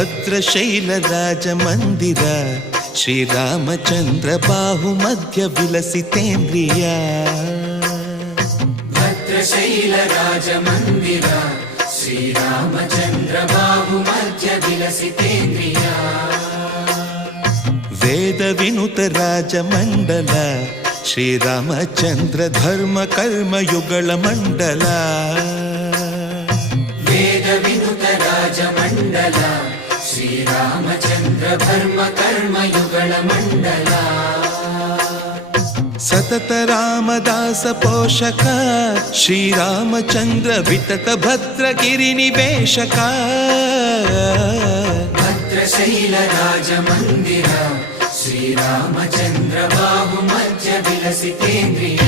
ಭದ್ರಶೈಲ ರಾಜ ಮಂದಿರ ಶ್ರೀರಾಮಚಂದ್ರ ಬಾಹು ಮಧ್ಯ ವಿಲಸಿತೇಂದ್ರಿಯ ಭದ್ರಶೈಲ ರಾಜ ಮಂದಿರ ಶ್ರೀರಾಮಚಂದ್ರ ಬಾಹು ಮಧ್ಯ ವಿಲಸಿತೇಂದ್ರಿಯ ವೇದ ವಿನುತ ರಾಜ ಮಂಡಲ ಶ್ರೀರಾಮಚಂದ್ರ ಧರ್ಮ ಕರ್ಮ ಯುಗಳ ಮಂಡಲ ವೇದ ವಿನುತ ರಾಜ ಮಂಡಲ ಶ್ರೀರಾಮಚಂದ್ರ ಧರ್ಮ ಕರ್ಮ ಯುಗಳ ಮಂಡಲ ಸತತ ರಾಮದಾಸ ಪೋಷಕ ಶ್ರೀರಾಮಚಂದ್ರ ವಿತತ ಭದ್ರಗಿರಿ ನಿವೇಶಕ ಭದ್ರಶೈಲ ರಾಜ ಮಂದಿರ ಶ್ರೀರಾಮಚಂದ್ರ ಬಾಹು ಮಧ್ಯ ವಿಲಸಿತೇಂದ್ರಿಯ